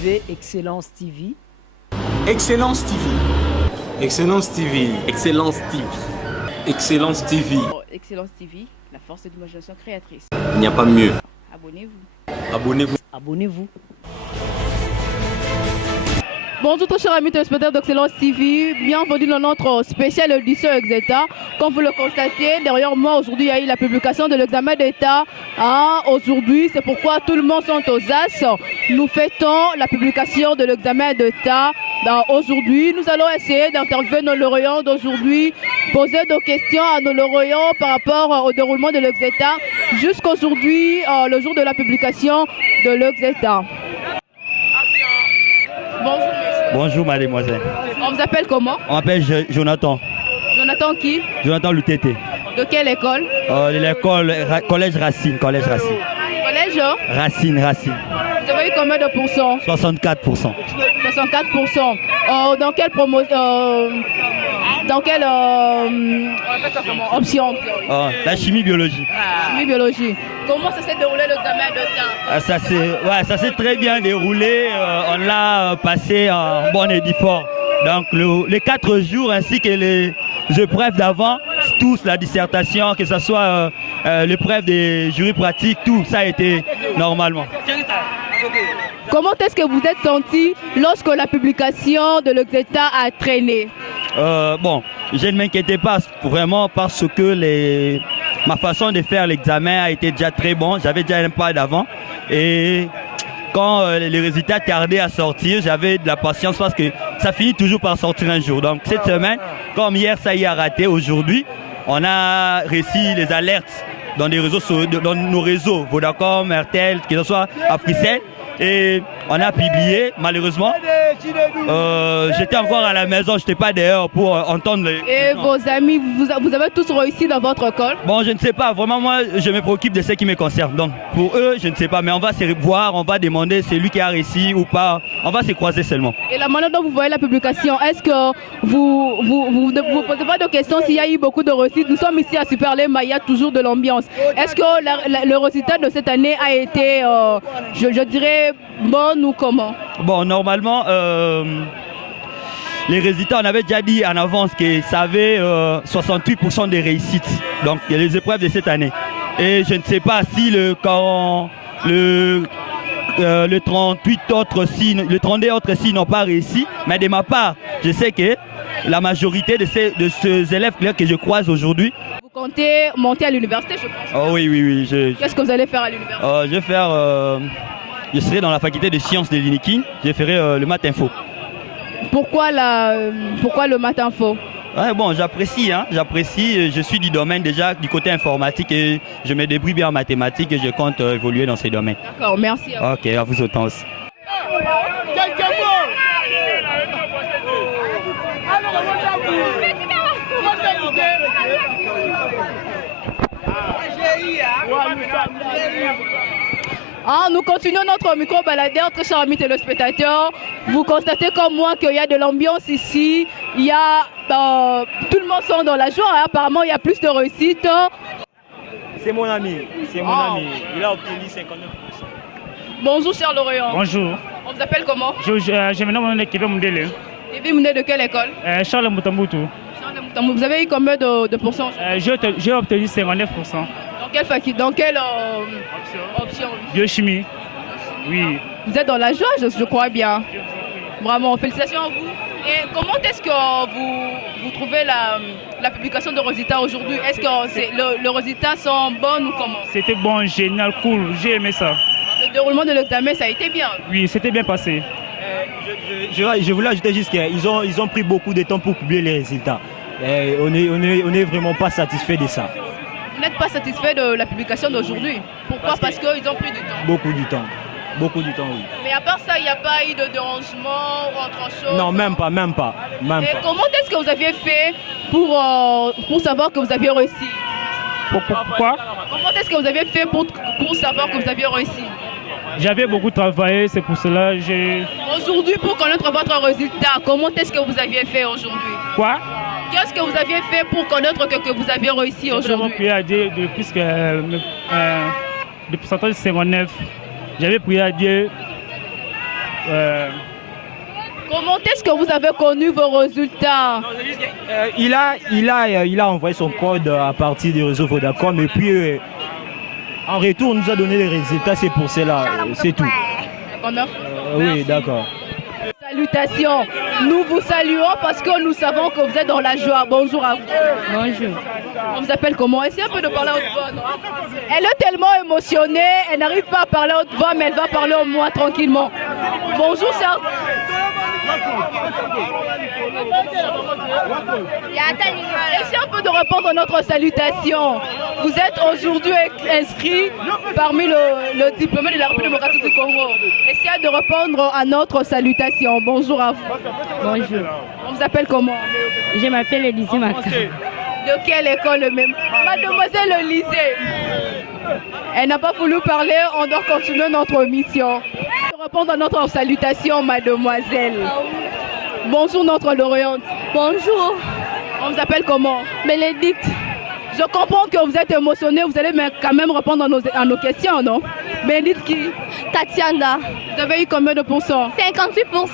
suivez Excellence TV. Excellence TV. Excellence TV. Excellence TV. Excellence TV. Excellence TV, la force de l'imagination créatrice. Il n'y a pas mieux. Abonnez-vous. Abonnez-vous. Abonnez-vous. Bonjour très chers amis téléspectateurs d'Excellence TV, bienvenue dans notre spéciale édition Exeta. Comme vous le constatez, derrière moi aujourd'hui il y a eu la publication de l'examen d'État. Aujourd'hui, c'est pourquoi tout le monde sont aux as. Nous fêtons la publication de l'examen d'État. Aujourd'hui, nous allons essayer d'interviewer nos lauréats d'aujourd'hui, poser nos questions à nos lauréats par rapport au déroulement de l'Exeta jusqu'aujourd'hui, le jour de la publication de l'Exeta. Bonjour monsieur. Bonjour mademoiselle. On vous appelle comment? On m'appelle Jonathan. Jonathan qui? Jonathan Lutete. De quelle école? L'école Collège Racine. Collège Racine. Collège? Racine. Vous avez eu combien de pourcents? 64%. 64%. Dans quelle dans quelle option? La chimie-biologie. Chimie-biologie. Comment ça s'est déroulé l'examen de temps? Ça s'est très bien déroulé. On l'a passé en bonne et due forme. Donc les 4 jours ainsi que les épreuves d'avant, tous la dissertation, que ce soit l'épreuve des jurys pratiques, tout ça a été normalement. Comment est-ce que vous êtes senti lorsque la publication de l'Exeta a traîné? Bon, je ne m'inquiétais pas vraiment parce que ma façon de faire l'examen a été déjà très bon. J'avais déjà un pas d'avant. Et quand les résultats tardaient à sortir, j'avais de la patience parce que ça finit toujours par sortir un jour. Donc cette semaine, comme hier ça y a raté, aujourd'hui, on a réussi les alertes dans nos réseaux, Vodacom, RTL, que ce soit Africell. Et on a publié, malheureusement. J'étais encore à la maison, je n'étais pas dehors pour entendre les... Et vos amis, vous avez tous réussi dans votre école? Bon, je ne sais pas. Vraiment, moi, je me préoccupe de ce qui me concerne. Donc, pour eux, je ne sais pas. Mais on va se voir, on va demander c'est lui qui a réussi ou pas. On va se croiser seulement. Et la manière dont vous voyez la publication, est-ce que vous ne vous posez pas de questions s'il y a eu beaucoup de réussites? Nous sommes ici à Superlema, il y a toujours de l'ambiance. Est-ce que le résultat de cette année a été, je dirais, bon ou comment? Bon, normalement, les résultats, on avait déjà dit en avance que ça avait 68% de réussite. Donc, il y a les épreuves de cette année. Et je ne sais pas si le 38 autres le 32 autres s'ils n'ont pas réussi. Mais de ma part, je sais que la majorité de ces élèves que je croise aujourd'hui. Vous comptez monter à l'université, je pense? Oh oui. Qu'est-ce que vous allez faire à l'université? Je serai dans la faculté de sciences de l'INIKIN. Je ferai le maths info. Pourquoi le maths info? Ouais, bon, j'apprécie. Je suis du domaine déjà, du côté informatique et je me débrouille bien en mathématiques et je compte évoluer dans ces domaines. D'accord, merci. Ok, à vous autant aussi. Nous continuons notre micro-baladeur, très chers amis téléspectateurs. Vous constatez comme moi qu'il y a de l'ambiance ici. Il y a, tout le monde sont dans la joie. Apparemment, il y a plus de réussite. C'est mon ami. Il a obtenu 59%. Bonjour, cher lauréat. Bonjour. On vous appelle comment? Je me nomme Kébé Moundele. Kébé Moundele de quelle école? Charles Moutambutu. Vous avez eu combien de pourcents? J'ai obtenu 59%. Dans quelle option? Biochimie. Oui. Vous êtes dans la joie, je crois bien. Vraiment, félicitations à vous. Et comment est-ce que vous trouvez la publication de résultats aujourd'hui? Est-ce que les résultats sont bons ou comment? C'était bon, génial, cool, j'ai aimé ça. Le déroulement de l'examen, ça a été bien? Oui, c'était bien passé. Je voulais ajouter juste qu'ils ont pris beaucoup de temps pour publier les résultats. Et on est vraiment pas satisfait de ça. Vous n'êtes pas satisfait de la publication d'aujourd'hui? Pourquoi? Parce qu'ils ont pris du temps. Beaucoup du temps, oui. Mais à part ça, il n'y a pas eu de dérangement ou autre chose? Non, même pas. Et comment est-ce que vous aviez fait pour savoir que vous aviez réussi? Pourquoi? Comment est-ce que vous avez fait pour savoir que vous aviez réussi? J'avais beaucoup travaillé, c'est pour cela que Aujourd'hui, pour connaître votre résultat, comment est-ce que vous aviez fait aujourd'hui? Quoi? Qu'est-ce que vous aviez fait pour connaître que vous aviez réussi aujourd'hui? J'avais prié à Dieu depuis que le pourcentage de 59. J'avais prié à Dieu Comment est-ce que vous avez connu vos résultats? Il a envoyé son code à partir du réseau Vodacom et puis en retour, on nous a donné les résultats, c'est pour cela, c'est tout. Oui, d'accord. Salutations. Nous vous saluons parce que nous savons que vous êtes dans la joie. Bonjour à vous. Bonjour. On vous appelle comment? Essayez un peu de parler à haute voix, non? Elle est tellement émotionnée, elle n'arrive pas à parler à haute voix, mais elle va parler au moins tranquillement. Bonjour, sœur. Essayez un peu de répondre à notre salutation. Vous êtes aujourd'hui inscrit parmi le diplômé de la République démocratique du Congo. Essayez de répondre à notre salutation. Bonjour à vous. Bonjour. On vous appelle comment? Je m'appelle Élisée Maka. De quelle école même? Mademoiselle Élisée. Elle n'a pas voulu parler, on doit continuer notre mission. Répondre à notre salutation, mademoiselle. Bonjour notre lauréate. Bonjour. On vous appelle comment? Bénédicte. Je comprends que vous êtes émotionné, vous allez quand même répondre à nos questions, non? Bénédicte qui? Tatiana. Vous avez eu combien de pourcents? 58%.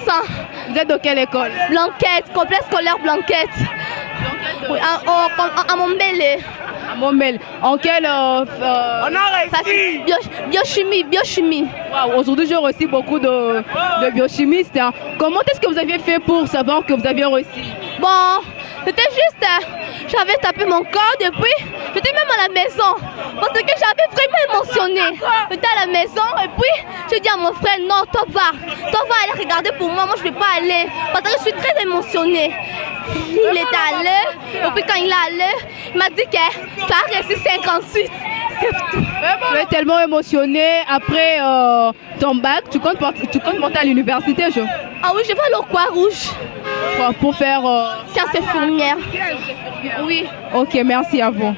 Vous êtes de quelle école? Blanquette, complexe scolaire Blanquette. Oui, à Montbellé. À Montbellé. En quelle... Biochimie. Wow, aujourd'hui, j'ai reçu beaucoup de biochimistes. Hein. Comment est-ce que vous aviez fait pour savoir que vous aviez reçu? Bon, c'était juste... j'avais tapé mon code et puis j'étais même à la maison. Parce que j'avais vraiment émotionné. J'étais à la maison et puis j'ai dit à mon frère, non, toi va aller regarder pour moi, moi je ne vais pas aller. Parce que je suis très émotionnée. Il est allé, et puis quand il est allé, il m'a dit que tu as reçu 58. Tu es tellement émotionné après ton bac, tu comptes monter à l'université, Ah oui, je vais aller au Croix-Rouge. Pour faire... sciences infirmières. Oui. Ok, merci à vous.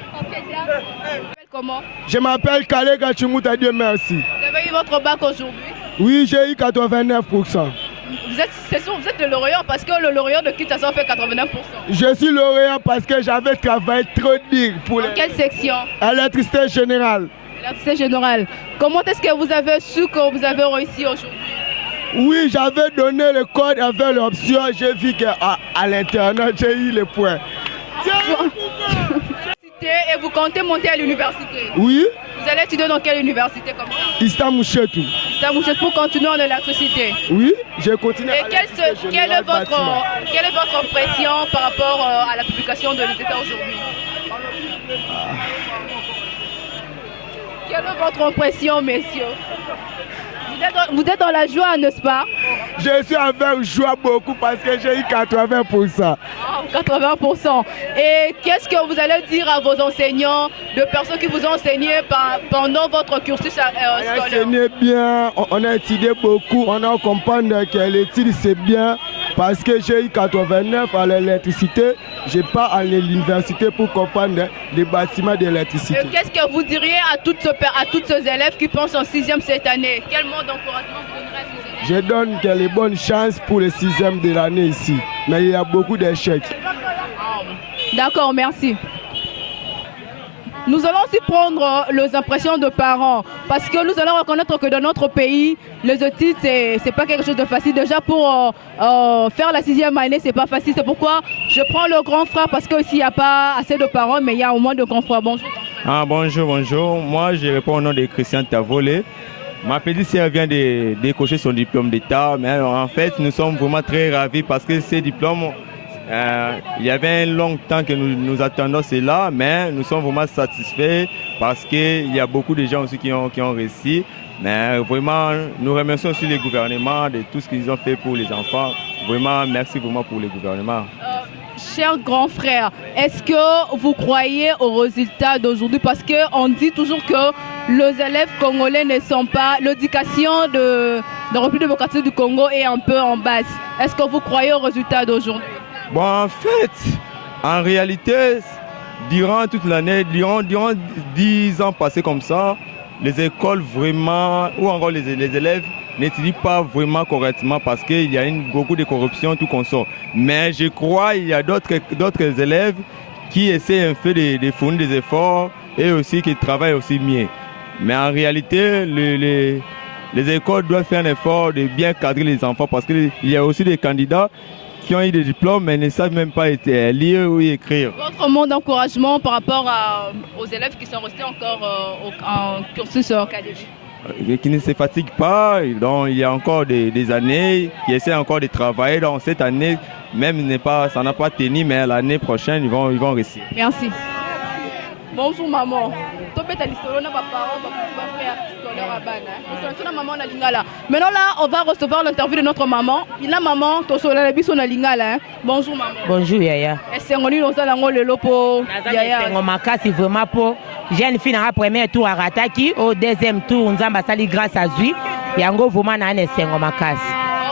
Comment? Je m'appelle Kale Gachimouta, Dieu merci. Vous avez eu votre bac aujourd'hui? Oui, j'ai eu 89%. Vous êtes le lauréat parce que le lauréat de Kinshasa fait 89%. Je suis lauréat parce que j'avais travaillé trop dur pour quelle section? Électricité générale. Électricité générale. Comment est-ce que vous avez su que vous avez réussi aujourd'hui? Oui, j'avais donné le code avec l'option. J'ai vu qu'à l'internat, j'ai eu les points. Et vous comptez monter à l'université? Oui. Vous allez étudier dans quelle université comme ça? Istanbul-Chetou. Istanbul-Chetou pour continuer en électricité? Oui, je continue. Et quelle est votre impression par rapport à la publication de l'État aujourd'hui? Quelle est votre impression, messieurs? Vous êtes dans la joie, n'est-ce pas? Je suis avec joie beaucoup parce que j'ai eu 80%. 80%. Et qu'est-ce que vous allez dire à vos enseignants, de personnes qui vous ont enseigné pendant votre cursus scolaire? On a enseigné bien, on a étudié beaucoup, on a compris que l'étude c'est bien parce que j'ai eu 89 à l'électricité. Je pars à l'université pour comprendre les bâtiments d'électricité. Qu'est-ce que vous diriez à toutes ces élèves qui pensent en 6e cette année? Quel mot d'encouragement vous donnerez à ces élèves? Je donne les bonnes chances pour le 6e de l'année ici. Mais il y a beaucoup d'échecs. D'accord, merci. Nous allons aussi prendre les impressions de parents parce que nous allons reconnaître que dans notre pays, les études, c'est pas quelque chose de facile. Déjà pour faire la 6e année, c'est pas facile. C'est pourquoi je prends le grand frère parce qu'ici, il n'y a pas assez de parents, mais il y a au moins de grands frères. Bonjour. Bonjour. Moi, je réponds au nom de Christian Tavolé. Ma petite sœur vient de décocher son diplôme d'État, mais alors, en fait, nous sommes vraiment très ravis parce que ces diplômes, il y avait un long temps que nous attendons cela, mais nous sommes vraiment satisfaits parce qu'il y a beaucoup de gens aussi qui ont réussi. Mais vraiment, nous remercions aussi les gouvernements de tout ce qu'ils ont fait pour les enfants. Vraiment, merci vraiment pour les gouvernements. Cher grand frère, est-ce que vous croyez aux résultats d'aujourd'hui? Parce qu'on dit toujours que les élèves congolais ne sont pas... L'éducation de la République démocratique du Congo est un peu en baisse. Est-ce que vous croyez aux résultats d'aujourd'hui? Bon, en fait, en réalité, durant toute l'année, durant 10 ans passés comme ça, les écoles vraiment, ou encore les élèves, n'étudient pas vraiment correctement parce qu'il y a beaucoup de corruption, tout qu'on sort. Mais je crois qu'il y a d'autres élèves qui essaient un peu de fournir des efforts et aussi qui travaillent aussi mieux. Mais en réalité, les écoles doivent faire un effort de bien cadrer les enfants parce qu'il y a aussi des candidats qui ont eu des diplômes mais ne savent même pas lire ou écrire. Votre mot d'encouragement par rapport aux élèves qui sont restés encore en cursus académique? Qui ne se fatiguent pas, donc il y a encore des années, qui essaient encore de travailler. Donc cette année, même ça n'a pas tenu, mais l'année prochaine, ils vont réussir. Merci. Bonjour maman. Maintenant là, on va recevoir l'interview de notre maman. La maman, bonjour maman. Bonjour Yaya. Est-ce que nous allons le lopo Yaya? C'est vraiment pour jeune fille dans le premier tour à Rataki, au deuxième tour, nous avons sali grâce à Zui. Yango vraiment na nesengo makasi.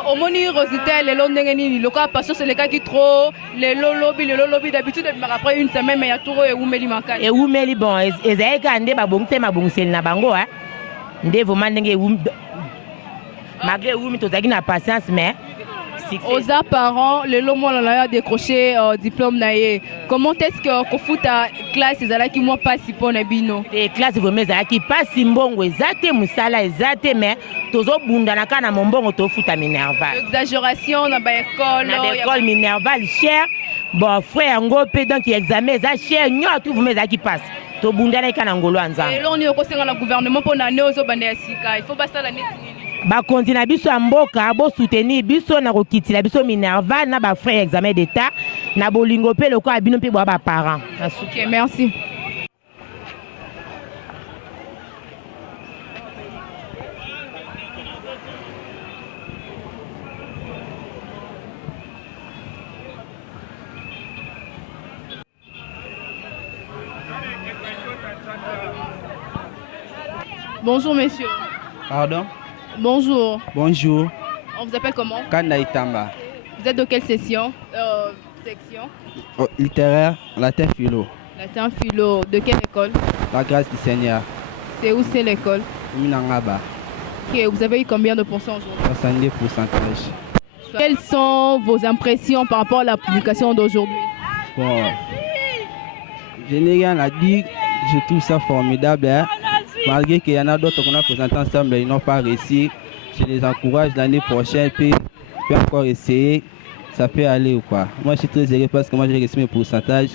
Au moni rosité les longs n'engeni le cas parce que c'est les cas qui trop les lobby d'habitude après une semaine mais il y a tout et oumeli makasi. Et oumeli bon ezai kande ba bongte ma bongsel na bango hein. Nde vraiment ndenge malgré oumi tozaki na patience mais aux apparents les lomo la a décroché diplôme naie. Comment est-ce que kofuta classe ezala ki moi pas si pour na bino? Les classes vraiment ezala ki pas si mbongo ezate musala ezate mais tozo bunda na kana mbongo tofuta Minerval. Exagération na ba école. Na école Minerval cher. Bon frère ngo pe donc examen eza cher nyoto vous meza ki passe. To bunda na kana ngolo anza. Et l'on y ko senga na gouvernement pour na neozo bande ya sika. Il faut pas ça la net. Ba continue biso mboka bo soutenir biso na kokitila biso Minerval na ba frère examen d'état na bolingo pe loko abino pe ba parents. OK, merci. Bonjour messieurs. Pardon? Bonjour. Bonjour. On vous appelle comment? Kanda Itamba. Vous êtes de quelle section? Section? Littéraire, latin philo. Latin philo. De quelle école? La grâce du Seigneur. C'est où c'est l'école? Minangaba. Ok, vous avez eu combien de pourcents aujourd'hui? 70%. Quelles sont vos impressions par rapport à la publication d'aujourd'hui? Bon, je n'ai rien à dire. Je trouve ça formidable. Hein? Malgré qu'il y en a d'autres qu'on a présenté ensemble, ils n'ont pas réussi. Je les encourage l'année prochaine, puis encore essayer. Ça peut aller ou quoi. Moi, je suis très heureux parce que moi, j'ai réussi mes pourcentages.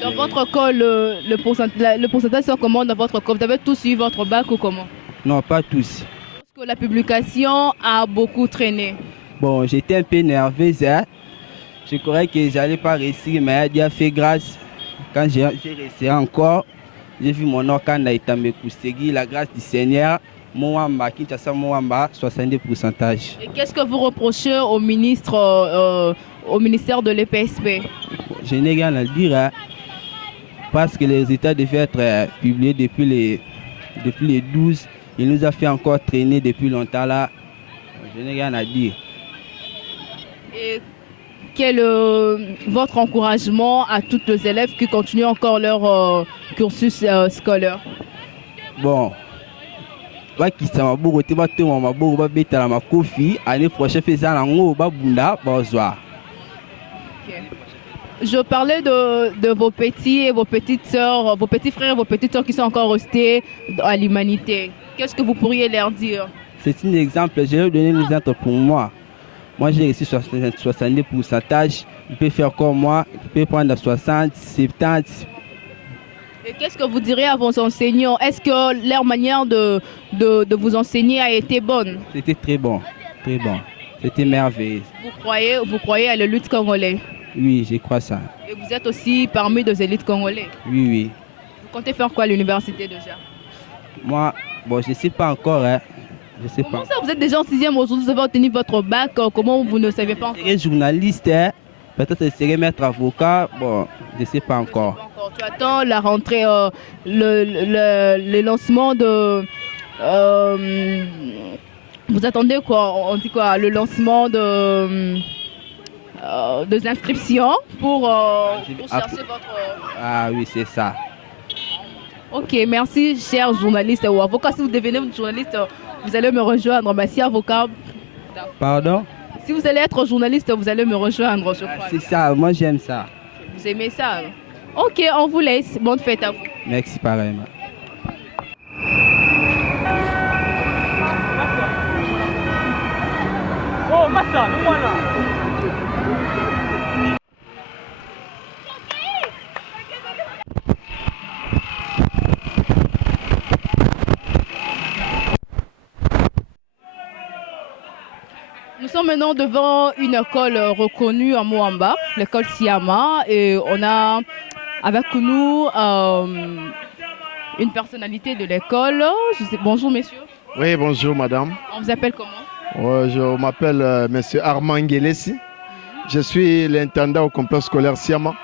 Dans votre école, le pourcentage c'est comment dans votre école? Vous avez tous eu votre bac ou comment? Non, pas tous. Parce que la publication a beaucoup traîné. Bon, j'étais un peu nerveuse. Hein? Je croyais que j'allais pas réussir, mais Dieu a fait grâce. Quand j'ai réussi encore, j'ai vu mon nom quand Naïtambe Koustegi, la grâce du Seigneur. Mouamba, Kinshasa Mouamba, 70%. Et qu'est-ce que vous reprochez au ministre, au ministère de l'EPSP? Je n'ai rien à dire, hein, parce que les résultats devaient être publiés depuis les 12. Il nous a fait encore traîner depuis longtemps là. Je n'ai rien à dire. Et quel est votre encouragement à tous les élèves qui continuent encore leur cursus scolaire? Bon. L'année prochaine, je parlais de vos petits et vos petites sœurs, vos petits frères et vos petites sœurs qui sont encore restés à l'humanité. Qu'est-ce que vous pourriez leur dire? C'est un exemple, je vais vous donner un exemple pour moi. Moi j'ai réussi 70%. Il peut faire comme moi, il peut prendre 60, 70. Et qu'est-ce que vous direz à vos enseignants? Est-ce que leur manière de vous enseigner a été bonne? C'était très bon, très bon. C'était merveilleux. Vous croyez à l'élite congolais? Oui, je crois ça. Et vous êtes aussi parmi les élites congolais? Oui, oui. Vous comptez faire quoi à l'université déjà? Moi, bon, je ne sais pas encore. Hein. Je sais Comment pas. ça, vous êtes déjà en 6e aujourd'hui, vous avez obtenu votre bac, comment vous ne savez pas encore? Je serai journaliste, hein. Peut-être je serai maître avocat, bon, je ne sais pas encore. Tu attends la rentrée, le lancement de... vous attendez quoi? On dit quoi? Le lancement de... des inscriptions pour chercher votre... Ah oui, c'est ça. Ok, merci, chers journalistes ou avocats. Si vous devenez journaliste, vous allez me rejoindre. Merci, avocat. Pardon? Si vous allez être journaliste, vous allez me rejoindre, je crois. C'est ça, moi j'aime ça. Vous aimez ça? Ok, on vous laisse. Bonne fête à vous. Merci pareillement. ça, nous voilà. Nous sommes maintenant devant une école reconnue à Moamba, l'école Siama, et on a avec nous une personnalité de l'école. Bonjour messieurs. Oui, bonjour madame. On vous appelle comment? Je m'appelle monsieur Armand Ngelesi. Je suis l'intendant au complexe scolaire Siama.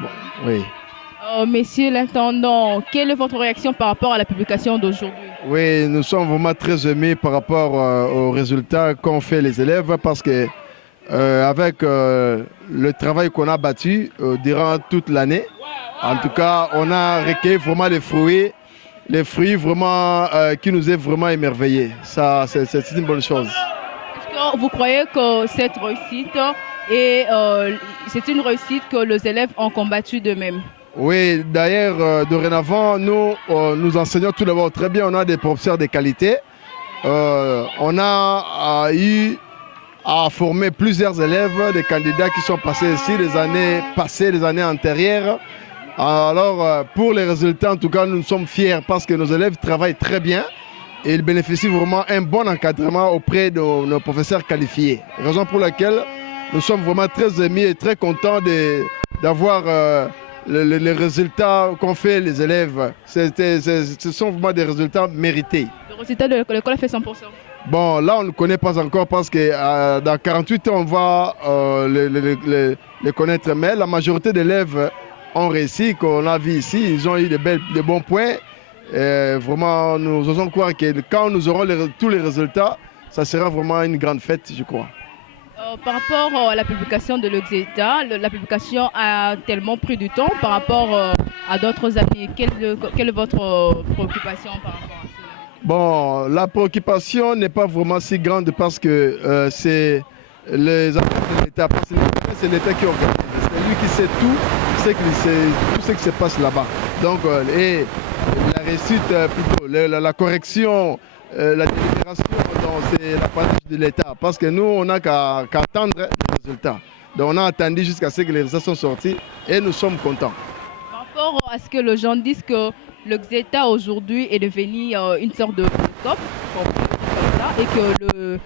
Bon, oui. Messieurs l'intendant, quelle est votre réaction par rapport à la publication d'aujourd'hui? Oui, nous sommes vraiment très émus par rapport aux résultats qu'ont fait les élèves parce que avec le travail qu'on a battu durant toute l'année, en tout cas, on a recueilli vraiment les fruits vraiment qui nous ont vraiment émerveillés. Ça, c'est une bonne chose. Est-ce que vous croyez que cette réussite c'est une réussite que les élèves ont combattu d'eux-mêmes? Oui, d'ailleurs, dorénavant, nous enseignons tout d'abord très bien. On a des professeurs de qualité. On a eu à former plusieurs élèves, des candidats qui sont passés ici les années passées, les années antérieures. Alors, pour les résultats, en tout cas, nous sommes fiers parce que nos élèves travaillent très bien et ils bénéficient vraiment d'un bon encadrement auprès de nos professeurs qualifiés. Raison pour laquelle nous sommes vraiment très émus et très contents d'avoir les résultats qu'ont fait les élèves. Ce sont vraiment des résultats mérités. Le résultat de l'école a fait 100%. Bon, là, on ne connaît pas encore parce que dans 48 ans, on va les connaître. Mais la majorité d'élèves ont réussi, qu'on a vu ici. Ils ont eu de bons points. Vraiment, nous osons croire que quand nous aurons tous les résultats, ça sera vraiment une grande fête, je crois. Par rapport à la publication de l'Exeta, la publication a tellement pris du temps par rapport à d'autres années. Quelle est votre préoccupation par rapport à cela? Bon, la préoccupation n'est pas vraiment si grande parce que c'est les affaires de l'État. C'est l'État qui organise. C'est lui qui sait tout, tout ce qui se passe là-bas. Donc, et la réussite, plutôt, la correction, la délibération, c'est l'apanage de l'État. Parce que nous, on n'a qu'à attendre les résultats. Donc, on a attendu jusqu'à ce que les résultats soient sortis et nous sommes contents. Par rapport à ce que les gens disent que l'Exeta aujourd'hui est devenu une sorte de top, et que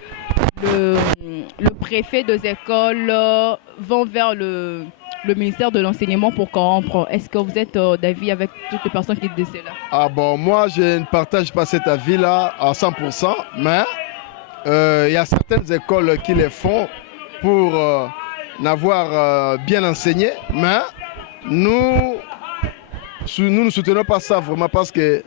le préfet des écoles vont vers le ministère de l'enseignement pour corrompre. Est-ce que vous êtes d'avis avec toutes les personnes qui disent cela? Ah bon, moi je ne partage pas cet avis-là à 100%, mais il y a certaines écoles qui les font pour n'avoir bien enseigné, mais nous ne soutenons pas ça vraiment parce que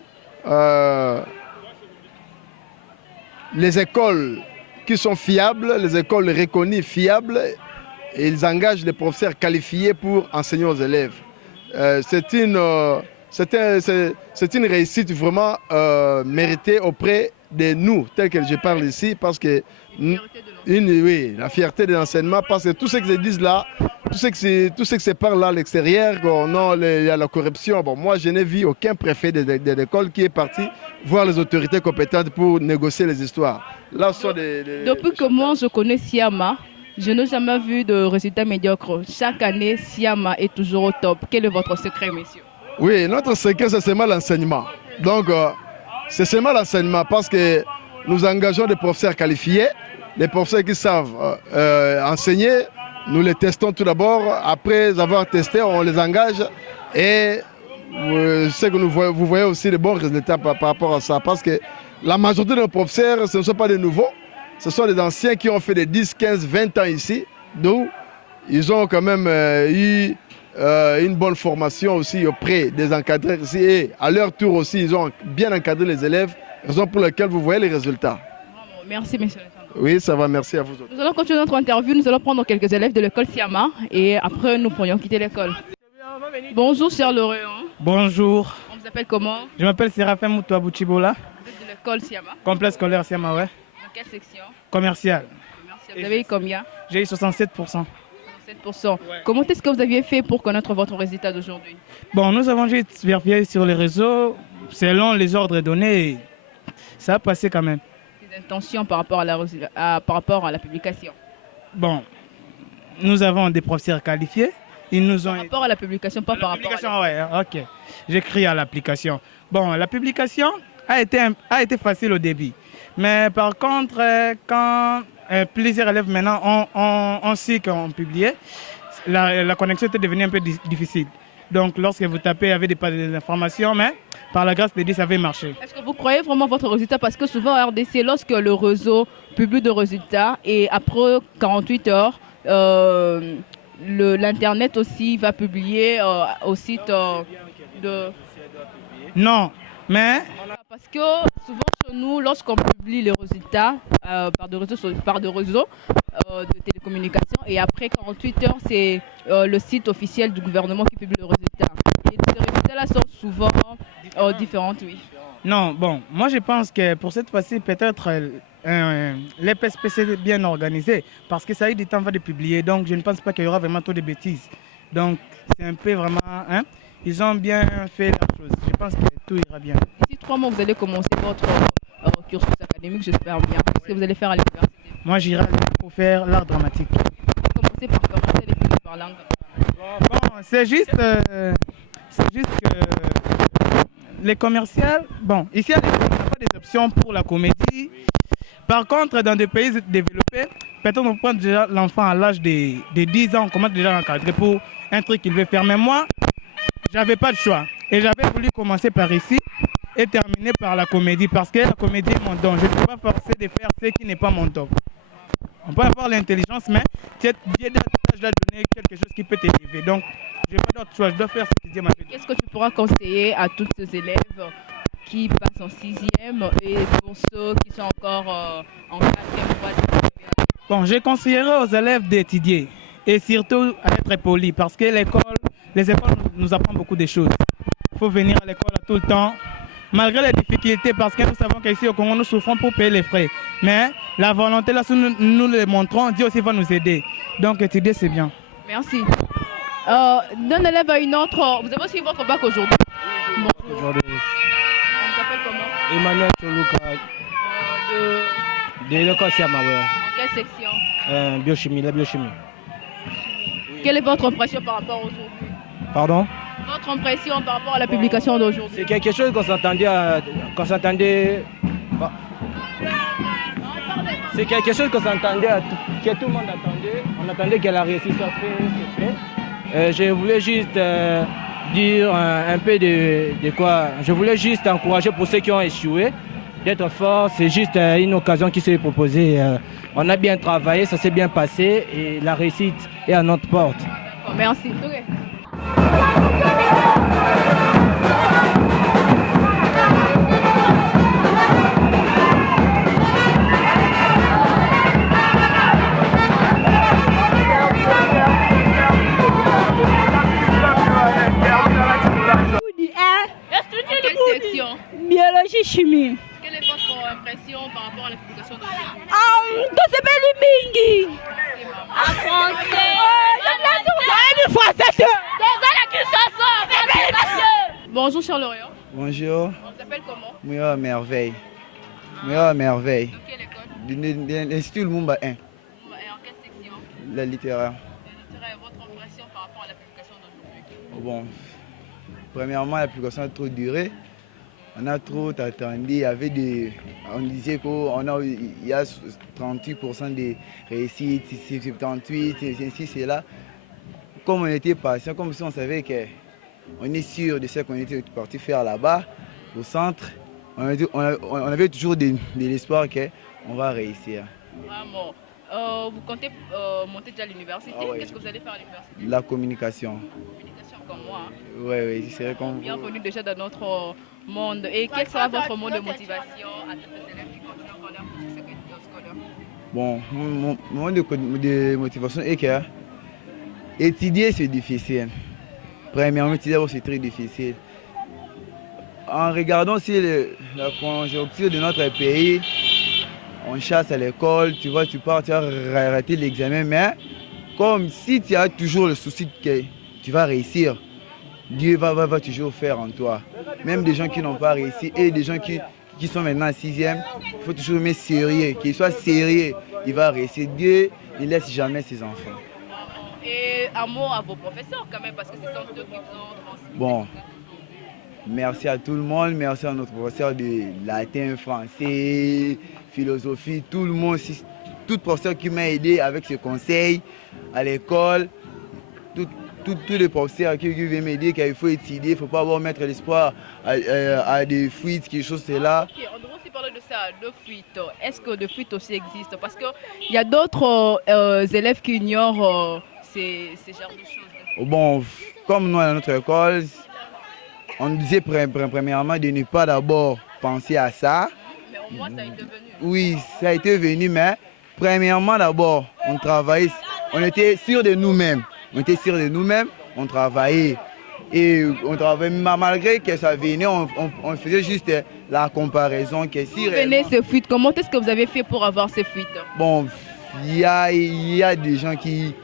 les écoles qui sont fiables, les écoles reconnues fiables, ils engagent des professeurs qualifiés pour enseigner aux élèves. C'est une réussite vraiment méritée auprès de nous, tel que je parle ici, parce que oui, la fierté de l'enseignement, parce que tout ce que je dis là, tout ce que se parle là à l'extérieur, non, il y a la corruption. Bon, moi, je n'ai vu aucun préfet de l'école qui est parti voir les autorités compétentes pour négocier les histoires. Là, depuis que moi, je connais Siama, je n'ai jamais vu de résultats médiocres. Chaque année, Siama est toujours au top. Quel est votre secret, messieurs? Oui, notre secret, c'est seulement l'enseignement. Donc, c'est seulement l'enseignement parce que nous engageons des professeurs qualifiés, des professeurs qui savent enseigner. Nous les testons tout d'abord. Après avoir testé, on les engage. Et ce que vous voyez aussi de bons résultats par rapport à ça. Parce que la majorité de nos professeurs, ce ne sont pas des nouveaux. Ce sont des anciens qui ont fait des 10, 15, 20 ans ici. Donc, ils ont quand même eu une bonne formation aussi auprès des encadreurs ici. Et à leur tour aussi, ils ont bien encadré les élèves, raison pour laquelle vous voyez les résultats. Merci, monsieur. Oui, ça va, merci à vous autres. Nous allons continuer notre interview, nous allons prendre quelques élèves de l'école Siama et après nous pourrions quitter l'école. Bonjour, cher lauréat. Bonjour. On vous appelle comment? Je m'appelle Séraphin Moutoua Bouchibola. Vous êtes de l'école Siama? Complexe scolaire Siama, ouais. Dans quelle section? Commercial. Vous avez eu combien? J'ai eu 67%. 67%. Ouais. Comment est-ce que vous aviez fait pour connaître votre résultat d'aujourd'hui? Bon, nous avons juste vérifié sur les réseaux, selon les ordres donnés, ça a passé quand même. Des intentions par rapport à la publication? bon, nous avons des professeurs qualifiés. Ils nous ont... Par rapport à la publication, pas par rapport à ouais, ok. J'écris à l'application. Bon, la publication a été facile au début. Mais par contre, quand plusieurs élèves maintenant ont su qu'on publiait, la connexion était devenue un peu difficile. Donc, lorsque vous tapez, il y avait des informations, mais par la grâce de Dieu, ça avait marché. Est-ce que vous croyez vraiment votre résultat? Parce que souvent, à RDC, lorsque le réseau publie de résultats, et après 48 heures, l'Internet aussi va publier au site de... Non, mais... Parce que souvent chez nous, lorsqu'on publie les résultats par des réseaux de télécommunications, et après 48 heures, c'est le site officiel du gouvernement qui publie le résultat. Et ces résultats-là sont souvent différents, oui. Non, bon, moi je pense que pour cette fois-ci, peut-être les PSPC est bien organisé parce que ça a eu du temps de publier, donc je ne pense pas qu'il y aura vraiment trop de bêtises. Donc c'est un peu vraiment, hein, ils ont bien fait la chose. Je pense que tout ira bien. D'ici 3 mois, vous allez commencer votre cursus académique, j'espère bien. Qu'est-ce que vous allez faire à l'université? Moi j'irai pour faire l'art dramatique. Vous commencez par commencer les études par langue? Bon, c'est juste que les commerciales, bon, ici on n'a pas des options pour la comédie. Par contre, dans des pays développés, peut-être on prend déjà l'enfant à l'âge de 10 ans, on commence déjà à l'encadrer pour un truc qu'il veut faire. Mais moi, j'avais pas de choix. Et j'avais voulu commencer par ici et terminer par la comédie parce que la comédie est mon don. Je ne peux pas forcer de faire ce qui n'est pas mon top. On peut avoir l'intelligence, mais Dieu doit donner quelque chose qui peut t'élever. Donc, je n'ai pas d'autre choix. Je dois faire ce que Dieu m'a dit. Qu'est-ce que tu pourras conseiller à tous ces élèves qui passent en 6e et pour ceux qui sont encore en 4e? Bon, je conseillerais aux élèves d'étudier et surtout à être polis parce que les écoles nous apprennent beaucoup de choses. Il faut venir à l'école tout le temps, malgré les difficultés, parce que nous savons qu'ici au Congo, nous souffrons pour payer les frais. Mais la volonté, là, si nous le montrons, Dieu aussi va nous aider. Donc étudier, c'est bien. Merci. D'un élève à une autre, vous avez aussi votre bac aujourd'hui? Aujourd'hui. On s'appelle comment? Emmanuel Choluka. De l'école Siama, ouais. En quelle section? Biochimie, la biochimie. Quelle est votre impression par rapport à aujourd'hui? Pardon? Votre impression par rapport à la publication d'aujourd'hui? C'est quelque chose qu'on s'attendait c'est quelque chose qu'on s'attendait, que tout le monde attendait. On attendait que la réussite soit faite. Je voulais juste dire un peu de quoi. Je voulais juste encourager pour ceux qui ont échoué, d'être forts. C'est juste une occasion qui s'est proposée. On a bien travaillé, ça s'est bien passé et la réussite est à notre porte. Merci. Quelle section? Biologie, chimie. Quelle est votre impression par rapport à la publication d'aujourd'hui? C'est belle mingi. En français. Bonjour Charles Lorient. Bonjour. On t'appelle comment? Mouya Merveille. Mouya Merveille. De quelle école? De l'Institut Lumumba 1. En quelle section? La littéraire. Votre impression par rapport à la publication d'aujourd'hui? Bon, premièrement, la publication a trop duré. On a trop attendu. On disait qu'il y a 38% de réussite, 78%, c'est c'est là. Comme on était patient, comme si on savait qu'on est sûr de ce qu'on était parti faire là-bas, au centre, on avait toujours de l'espoir qu'on va réussir. Vraiment. Vous comptez monter déjà à l'université? Qu'est-ce que vous allez faire à l'université? La communication. Communication comme moi. Oui, c'est vrai qu'on... Bienvenue déjà dans notre monde. Et quel sera votre mot de motivation à tous les élèves qui continuent encore leur cursus scolaire? Bon, mon mot de motivation est que étudier c'est difficile. Premièrement, étudier c'est très difficile. En regardant si la conjoncture de notre pays, on chasse à l'école, tu vas rater l'examen, mais comme si tu as toujours le souci que tu vas réussir, Dieu va toujours faire en toi. Même des gens qui n'ont pas réussi et des gens qui qui sont maintenant en 6e, il faut toujours mettre sérieux. Qu'il soit sérieux, il va rester. Dieu ne laisse jamais ses enfants. Et un mot à vos professeurs quand même, parce que ce sont eux qui vous ont transmis. Bon, merci à tout le monde, merci à notre professeur de latin, français, philosophie, tout le monde, tout professeur qui m'a aidé avec ses conseils à l'école, tous les professeurs qui viennent m'aider, qu'il faut étudier, il ne faut pas avoir mettre l'espoir à des fuites, quelque chose c'est là. Okay, on devrait aussi parler de ça, de fuite. Est-ce que de fuite aussi existe? Parce qu'il y a d'autres élèves qui ignorent ces genres de choses. Bon, comme nous à notre école, on disait premièrement de ne pas d'abord penser à ça. Mais au moins ça a été venu. Oui, ça a été venu, mais premièrement d'abord, on travaillait, on était sûrs de nous-mêmes. On était sûrs de nous-mêmes, on travaillait. Et on travaillait, malgré que ça venait, on faisait juste la comparaison. Que si vous venez ces fuites, comment est-ce que vous avez fait pour avoir ces fuites? Bon, il y a des gens qui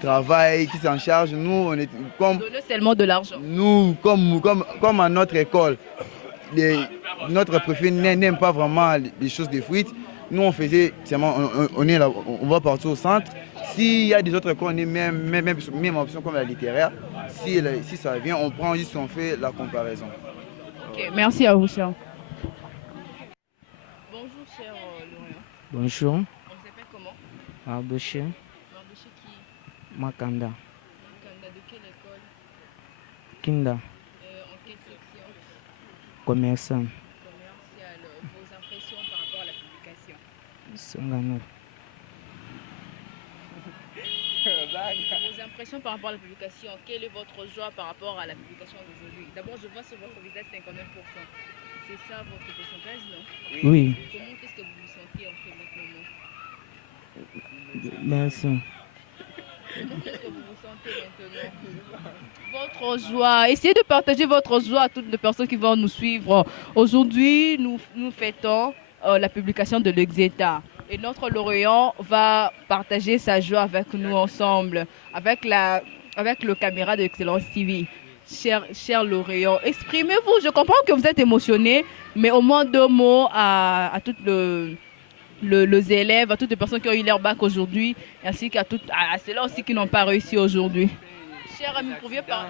travaillent, qui s'en chargent. Nous, on est comme... Donner seulement de l'argent. Nous, comme à notre école, notre préfet n'aime pas vraiment les choses de fuites. Nous, on faisait, on est là, on va partir au centre. S'il y a des autres écoles, on est même option comme la littéraire. Si ça vient, on prend juste, on fait la comparaison. Ok, merci à vous, cher. Bonjour, cher Laurent. Bonjour. On vous appelle comment? Mardoché. Mardoché qui? Makanda. Makanda, de quelle école? Kinda. En quelle section? Commerçant. Commercial. Vos impressions par rapport à la publication? Sangano. Vos impressions par rapport à la publication, quelle est votre joie par rapport à la publication d'aujourd'hui? D'abord, je vois sur votre visage 59%. C'est ça votre pourcentage, non? Oui. Comment est-ce que vous vous sentez en ce moment? Merci. Comment est-ce que vous vous sentez maintenant? Votre joie, essayez de partager votre joie à toutes les personnes qui vont nous suivre. Aujourd'hui, nous fêtons la publication de l'Exeta. Et notre lauréat va partager sa joie avec nous ensemble, avec le caméra de Excellence TV. Cher lauréat, exprimez-vous. Je comprends que vous êtes émotionné, mais au moins 2 mots à tous les élèves, à toutes les personnes qui ont eu leur bac aujourd'hui, ainsi qu'à ceux-là aussi qui n'ont pas réussi aujourd'hui. Cher ami, vous pouviez parler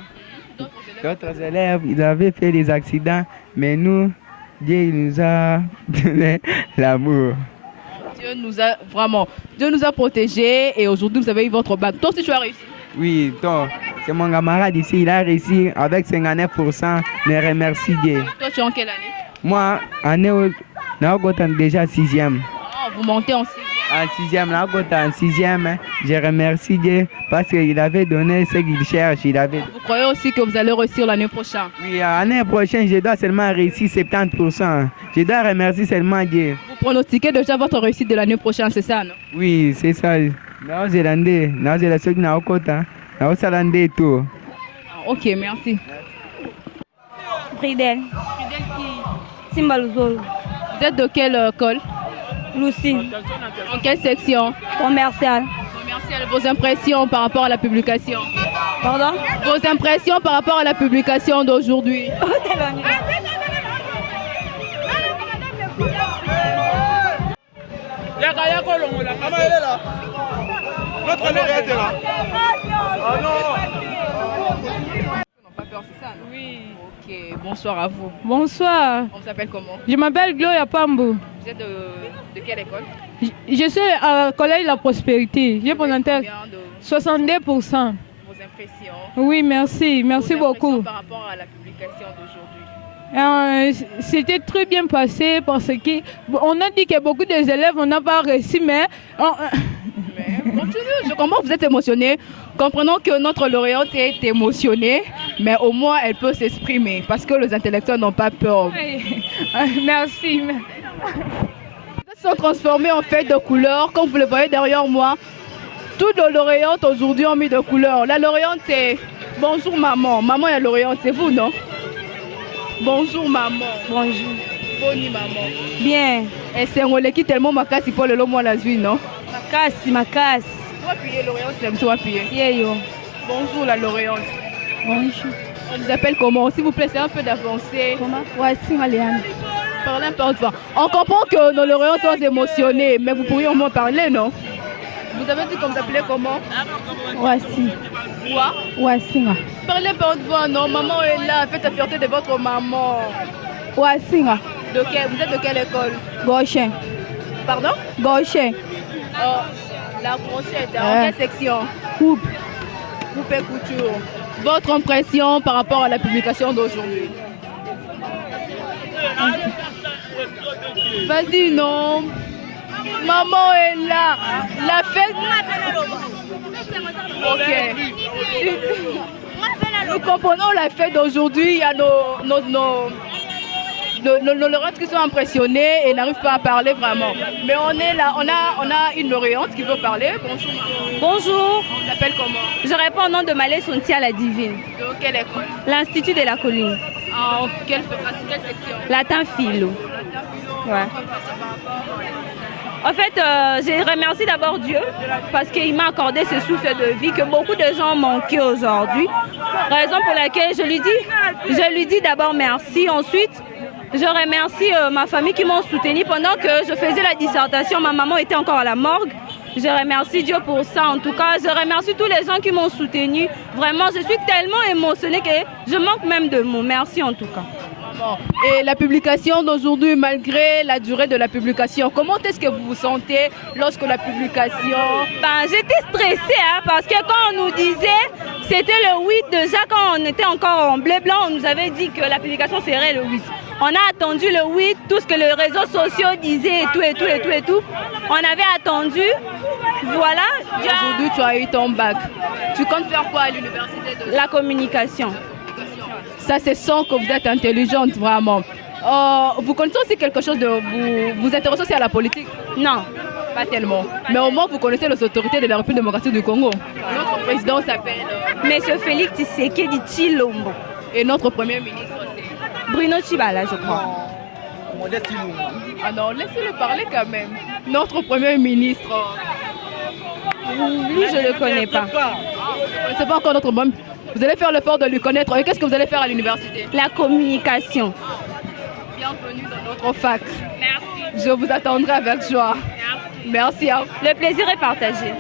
d'autres élèves, ils avaient fait des accidents, mais nous, Dieu nous a donné l'amour. Dieu nous a protégés et aujourd'hui vous avez eu votre bac. Toi aussi tu as réussi? Oui, c'est mon camarade ici, il a réussi avec 59%, mais remercie Dieu. Toi tu es en quelle année? Moi, déjà 6e. Oh, vous montez en 6e? En 6e, là, en 6e, je remercie Dieu parce qu'il avait donné ce qu'il cherche. Vous croyez aussi que vous allez réussir l'année prochaine? Oui, l'année prochaine, je dois seulement réussir 70%. Je dois remercier seulement Dieu. Vous pronostiquez déjà votre réussite de l'année prochaine, c'est ça, non? Oui, c'est ça. Ok, merci. Fridel. Fridel qui? Simbaluzolo. Vous êtes de quelle école? Lucie. En quelle section? Commercial. Commercial. Vos impressions par rapport à la publication? Pardon? Vos impressions par rapport à la publication d'aujourd'hui? Notre lauréat est là. Ah non! Pas peur, c'est ça, non? Oui. Ok, bonsoir à vous. Bonsoir. On s'appelle comment? Je m'appelle Gloria Pambo. Vous êtes de quelle école? Je suis à Collège La Prospérité. J'ai présenté 62%. Vos impressions? Oui, merci. Merci beaucoup. Par rapport à la publication d'aujourd'hui? C'était très bien passé parce qu'on a dit que beaucoup des élèves n'ont pas réussi, mais continue, je comprends que vous êtes émotionné. Comprenons que notre lauréate est émotionnée, mais au moins elle peut s'exprimer parce que les intellectuels n'ont pas peur. Merci. Ils sont transformés en fait de couleurs, comme vous le voyez derrière moi. Toutes les lauréates aujourd'hui ont mis de couleurs. La lauréate c'est bonjour maman. Maman est la lauréate, c'est vous, non? Bonjour maman. Bonjour. Bonjour maman. Bien. Et c'est un qui tellement makasi pour le lomo la vie, non? Makasi. Vous appuyez lauréate, c'est vous appuyez. Yeah, bonjour la lauréate. Bonjour. On vous appelle comment? S'il vous plaît, c'est un peu d'avancer. Comment? Voici Maliane. Parlez un peu en devant. On comprend que nos lauréats sont émotionnés, mais vous pourriez au moins parler, non? Vous avez dit qu'on vous appelait comment? Voici. Quoi? Voici. Parlez un peu en devant, non? Maman est là, faites la fierté de votre maman. Voici. De quelle? Vous êtes de quelle école? Gaucher. Pardon? Gaucher. Oh, la brochette, en quelle section? Coupe. Coupe et couture. Votre impression par rapport à la publication d'aujourd'hui? Vas-y, non. Maman est là. La fête. Ok. Nous comprenons la fête d'aujourd'hui. Il y a nos lauréates qui sont impressionnés et n'arrivent pas à parler vraiment. Mais on est là, on a une lauréate qui veut parler. Bonjour. Bonjour. On s'appelle comment? Je réponds au nom de Malé Sontia la Divine. De quelle école? L'Institut de la Colline. En quelle section? Latin philo. Ouais. En fait, je remercie d'abord Dieu parce qu'il m'a accordé ce souffle de vie que beaucoup de gens manquaient aujourd'hui. Raison pour laquelle je lui dis d'abord merci. Ensuite, je remercie ma famille qui m'ont soutenu pendant que je faisais la dissertation. Ma maman était encore à la morgue. Je remercie Dieu pour ça. En tout cas, je remercie tous les gens qui m'ont soutenu. Vraiment, je suis tellement émotionnée que je manque même de mots. Merci en tout cas. Bon. Et la publication d'aujourd'hui, malgré la durée de la publication, comment est-ce que vous vous sentez lorsque la publication... J'étais stressée parce que quand on nous disait, c'était le 8 déjà, quand on était encore en bleu blanc, on nous avait dit que la publication serait le 8. On a attendu le 8, tout ce que les réseaux sociaux disaient et tout. On avait attendu. Voilà. Aujourd'hui, tu as eu ton bac. Tu comptes faire quoi à l'université de... La communication. Ça, c'est sans que vous êtes intelligente, vraiment. Vous connaissez aussi quelque chose de... Vous intéressez aussi à la politique? Non. Pas tellement. Mais au moins, vous connaissez les autorités de la République démocratique du Congo. Notre président s'appelle... Monsieur Félix Tshisekedi Tshilombo. Et notre premier ministre, c'est... Bruno Tshibala, je crois. Ah non, laissez-le parler quand même. Notre premier ministre... Lui, je ne le connais pas. C'est pas encore notre bon. Vous allez faire l'effort de lui connaître. Et qu'est-ce que vous allez faire à l'université? La communication. Bienvenue dans notre fac. Merci. Je vous attendrai avec joie. Merci. Le plaisir est partagé.